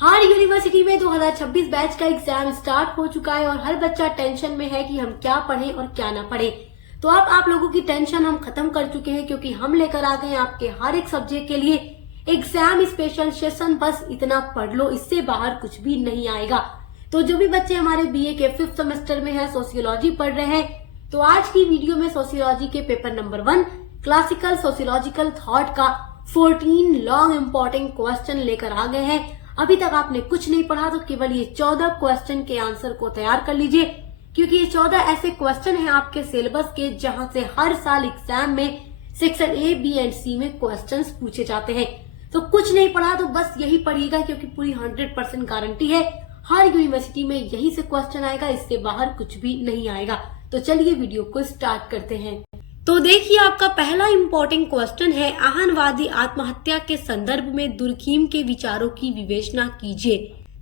हर university में 2026 batch का exam start हो चुका है और हर बच्चा टेंशन में है कि हम क्या पढ़ें और क्या ना पढ़ें। तो अब आप लोगों की टेंशन हम खत्म कर चुके हैं, क्योंकि हम लेकर आ गए हैं आपके हर एक सब्जेक्ट के लिए एग्जाम स्पेशल सेशन। बस इतना पढ़ लो, इससे बाहर कुछ भी नहीं आएगा। तो जो भी बच्चे हमारे बीए के 5th सेमेस्टर में है, सोशियोलॉजी पढ़ रहे हैं, तो आज की वीडियो में सोशियोलॉजी के paper number 1 classical sociological thought का 14 लॉन्ग इंपॉर्टेंट क्वेश्चन लेकर आ गए हैं। अभी तक आपने कुछ नहीं पढ़ा तो केवल ये 14 क्वेश्चन के आंसर को तैयार कर लीजिए, क्योंकि ये 14 ऐसे क्वेश्चन हैं आपके सिलेबस के जहां से हर साल एग्जाम में सेक्शन ए, बी एंड सी में क्वेश्चंस पूछे जाते हैं। तो कुछ नहीं पढ़ा तो बस यही पढ़िएगा, क्योंकि पूरी 100% गारंटी है हर यूनिवर्सिटी में यही से क्वेश्चन आएगा, इससे बाहर कुछ भी नहीं आएगा। तो चलिए वीडियो को स्टार्ट करते हैं। तो देखिए, आपका पहला इम्पोर्टेंट क्वेश्चन है, आहनवादी आत्महत्या के संदर्भ में दुर्खीम के विचारों की विवेचना कीजिए।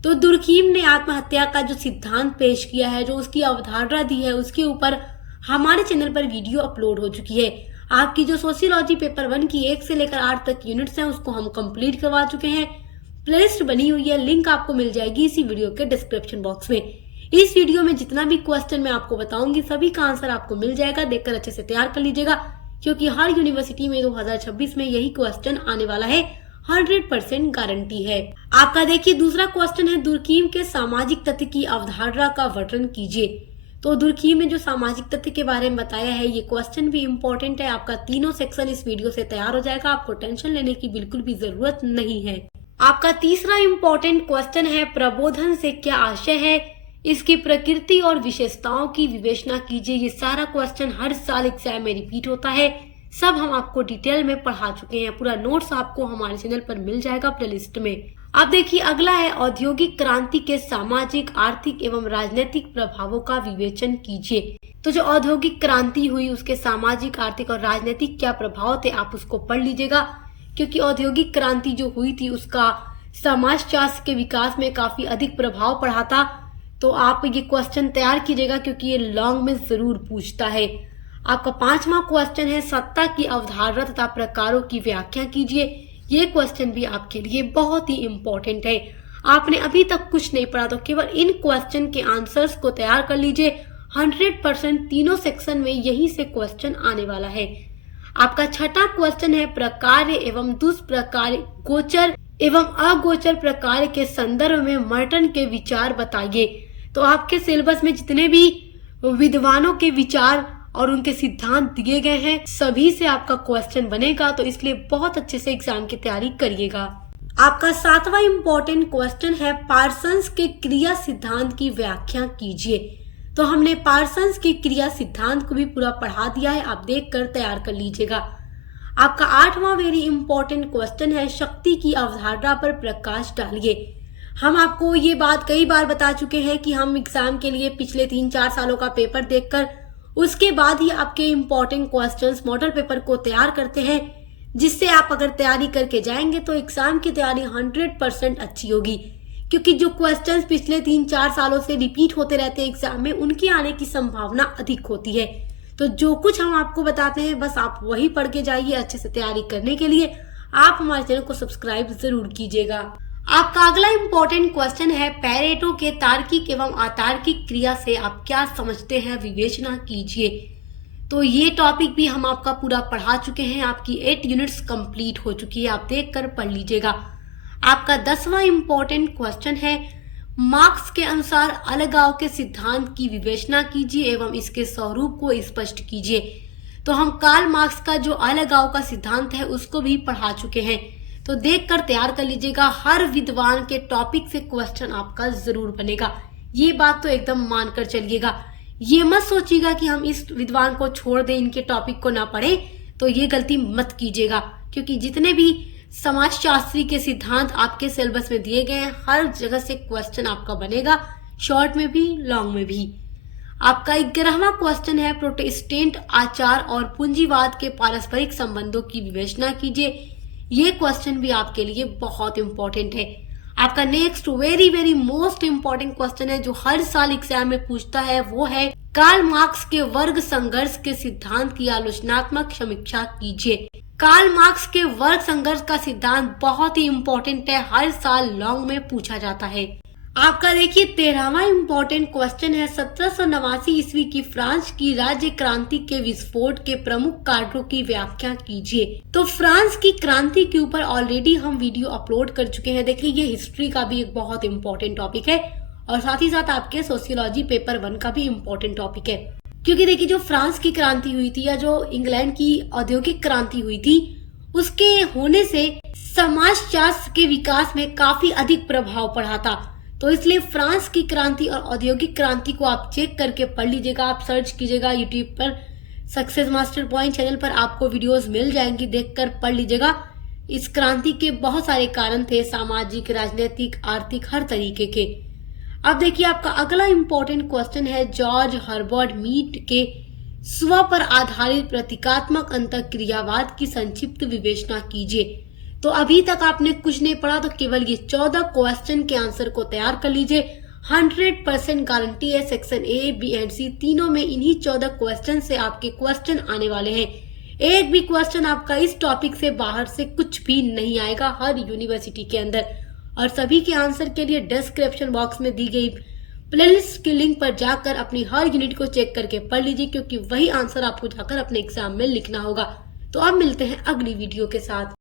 तो दुर्खीम ने आत्महत्या का जो सिद्धांत पेश किया है, जो उसकी अवधारणा दी है, उसके ऊपर हमारे चैनल पर वीडियो अपलोड हो चुकी है। आपकी जो सोशियोलॉजी पेपर 1 की 1 से लेकर 8 तक यूनिट्स हैं, उसको हम कंप्लीट करवा चुके हैं। प्लेलिस्ट बनी हुई है, लिंक आपको मिल जाएगी इसी वीडियो के डिस्क्रिप्शन बॉक्स में। इस वीडियो में जितना भी क्वेश्चन मैं आपको बताऊंगी, सभी का आंसर आपको मिल जाएगा। देखकर अच्छे से तैयार कर लीजिएगा, क्योंकि हर यूनिवर्सिटी में 2026 में यही क्वेश्चन आने वाला है, 100% गारंटी है। आपका देखिए दूसरा क्वेश्चन है, दुर्खीम के सामाजिक तथ्य की अवधारणा का वर्णन कीजिए। तो दुर्खीम ने जो सामाजिक तथ्य के बारे में बताया है, ये क्वेश्चन भी इम्पोर्टेंट है। आपका तीनों सेक्शन इस वीडियो से तैयार हो जाएगा, आपको टेंशन लेने की बिल्कुल भी जरूरत नहीं है। आपका तीसरा इम्पोर्टेंट क्वेश्चन है, प्रबोधन से क्या आशय है, इसकी प्रकृति और विशेषताओं की विवेचना कीजिए। ये सारा क्वेश्चन हर साल एग्जाम में रिपीट होता है, सब हम आपको डिटेल में पढ़ा चुके हैं। पूरा नोट्स आपको हमारे चैनल पर मिल जाएगा प्लेलिस्ट में। अब देखिए अगला है, औद्योगिक क्रांति के सामाजिक, आर्थिक एवं राजनीतिक प्रभावों का विवेचन कीजिए। तो जो औद्योगिक क्रांति हुई, उसके सामाजिक, आर्थिक और राजनीतिक क्या प्रभाव थे, आप उसको पढ़ लीजिएगा, क्योंकि औद्योगिक क्रांति जो हुई थी उसका समाजशास्त्र के विकास में काफी अधिक प्रभाव पड़ा था। तो आप ये क्वेश्चन तैयार कीजिएगा, क्योंकि ये लॉन्ग में जरूर पूछता है। आपका 5वां क्वेश्चन है, सत्ता की अवधारणा तथा प्रकारों की व्याख्या कीजिए। ये क्वेश्चन भी आपके लिए बहुत ही इम्पोर्टेंट है। आपने अभी तक कुछ नहीं पढ़ा तो केवल इन क्वेश्चन के आंसर्स को तैयार कर लीजिए, 100% तीनों सेक्शन में यही से क्वेश्चन आने वाला है। आपका 6वां क्वेश्चन है, प्रकार एवं दुष्प्रकार, गोचर एवं अगोचर प्रकार के संदर्भ में मर्टन के विचार बताइए। तो आपके सिलेबस में जितने भी विद्वानों के विचार और उनके सिद्धांत दिए गए हैं, सभी से आपका क्वेश्चन बनेगा, तो इसलिए बहुत अच्छे से एग्जाम की तैयारी करिएगा। आपका 7वां इम्पोर्टेंट क्वेश्चन है, पार्सन्स के क्रिया सिद्धांत की व्याख्या कीजिए। तो हमने पार्सन्स के क्रिया सिद्धांत को भी पूरा पढ़ा दिया है, आप देख कर तैयार कर लीजिएगा। आपका 8वां वेरी इंपॉर्टेंट क्वेश्चन है, शक्ति की अवधारणा पर प्रकाश डालिए। हम आपको ये बात कई बार बता चुके हैं कि हम एग्जाम के लिए पिछले 3-4 सालों का पेपर देखकर उसके बाद ही आपके इम्पोर्टेंट क्वेश्चंस मॉडल पेपर को तैयार करते हैं, जिससे आप अगर तैयारी करके जाएंगे तो एग्जाम की तैयारी 100% अच्छी होगी। क्योंकि जो क्वेश्चंस पिछले 3-4 सालों से रिपीट होते रहते हैं एग्जाम में, उनके आने की संभावना अधिक होती है। तो जो कुछ हम आपको बताते हैं, बस आप वही पढ़ के जाइए। अच्छे से तैयारी करने के लिए आप हमारे चैनल को सब्सक्राइब जरूर कीजिएगा। आपका अगला इम्पोर्टेंट क्वेश्चन है, पैरेटो के तार्किक एवं अतार्किक क्रिया से आप क्या समझते हैं, विवेचना कीजिए। तो ये टॉपिक भी हम आपका पूरा पढ़ा चुके हैं, आपकी 8 यूनिट्स कंप्लीट हो चुकी है, आप देख कर पढ़ लीजिएगा। आपका 10वां इम्पोर्टेंट क्वेश्चन है, मार्क्स के अनुसार अलगाव के सिद्धांत की विवेचना कीजिए एवं इसके स्वरूप को स्पष्ट कीजिए। तो हम कार्ल मार्क्स का जो अलगाव का सिद्धांत है उसको भी पढ़ा चुके हैं, तो देखकर तैयार कर लीजिएगा। हर विद्वान के टॉपिक से क्वेश्चन आपका जरूर बनेगा, ये बात तो एकदम मानकर चलिएगा। ये मत सोचिएगा कि हम इस विद्वान को छोड़ दें, इनके टॉपिक को ना पढ़े, तो ये गलती मत कीजिएगा, क्योंकि जितने भी समाजशास्त्री के सिद्धांत आपके सिलेबस में दिए गए हैं, हर जगह से क्वेश्चन आपका बनेगा, शॉर्ट में भी लॉन्ग में भी। आपका 11वां क्वेश्चन है, प्रोटेस्टेंट आचार और पूंजीवाद के पारस्परिक संबंधों की विवेचना कीजिए। ये क्वेश्चन भी आपके लिए बहुत इंपॉर्टेंट है। आपका next very very most important question है, जो हर साल एग्जाम में पूछता है, वो है कार्ल मार्क्स के वर्ग संघर्ष के सिद्धांत की आलोचनात्मक समीक्षा कीजिए। कार्ल मार्क्स के वर्ग संघर्ष का सिद्धांत बहुत ही इम्पोर्टेंट है, हर साल लॉन्ग में पूछा जाता है। आपका देखिए 13वां इम्पोर्टेंट क्वेश्चन है, 1789 ईस्वी की फ्रांस की राज्य क्रांति के विस्फोट के प्रमुख कारणों की व्याख्या कीजिए। तो फ्रांस की क्रांति के ऊपर ऑलरेडी हम वीडियो अपलोड कर चुके हैं। देखिए ये हिस्ट्री का भी एक बहुत इम्पोर्टेंट टॉपिक है और साथ ही साथ आपके सोशियोलॉजी पेपर 1 का भी इम्पोर्टेंट टॉपिक है, क्योंकि देखिए जो फ्रांस की क्रांति हुई थी या जो इंग्लैंड की औद्योगिक क्रांति हुई थी, उसके होने से समाजशास्त्र के विकास में काफी अधिक प्रभाव पड़ा था। तो इसलिए फ्रांस की क्रांति और औद्योगिक क्रांति को आप चेक करके पढ़ लीजिएगा। आप सर्च कीजिएगा यूट्यूब पर, सक्सेस मास्टर पॉइंट चैनल पर आपको वीडियोस मिल जाएंगी, देखकर पढ़ लीजिएगा। इस क्रांति के बहुत सारे कारण थे, सामाजिक, राजनीतिक, आर्थिक, हर तरीके के। अब देखिए आपका अगला इम्पोर्टेंट क्वेश्चन है, जॉर्ज हर्बर्ट मीड के स्व पर आधारित प्रतीकात्मक अंतःक्रियावाद की संक्षिप्त विवेचना कीजिए। तो अभी तक आपने कुछ नहीं पढ़ा तो केवल ये 14 क्वेश्चन के आंसर को तैयार कर लीजिए। 100% गारंटी है, सेक्शन ए, बी एंड सी तीनों में इन्हीं 14 क्वेश्चन से आपके क्वेश्चन आने वाले हैं। एक भी क्वेश्चन आपका इस टॉपिक से बाहर से कुछ भी नहीं आएगा हर यूनिवर्सिटी के अंदर। और सभी के आंसर के लिए डिस्क्रिप्शन बॉक्स में दी गई प्लेलिस्ट की लिंक पर जाकर अपनी हर यूनिट को चेक करके पढ़ लीजिए, क्योंकि वही आंसर आपको जाकर अपने एग्जाम में लिखना होगा। तो अब मिलते हैं अगली वीडियो के साथ।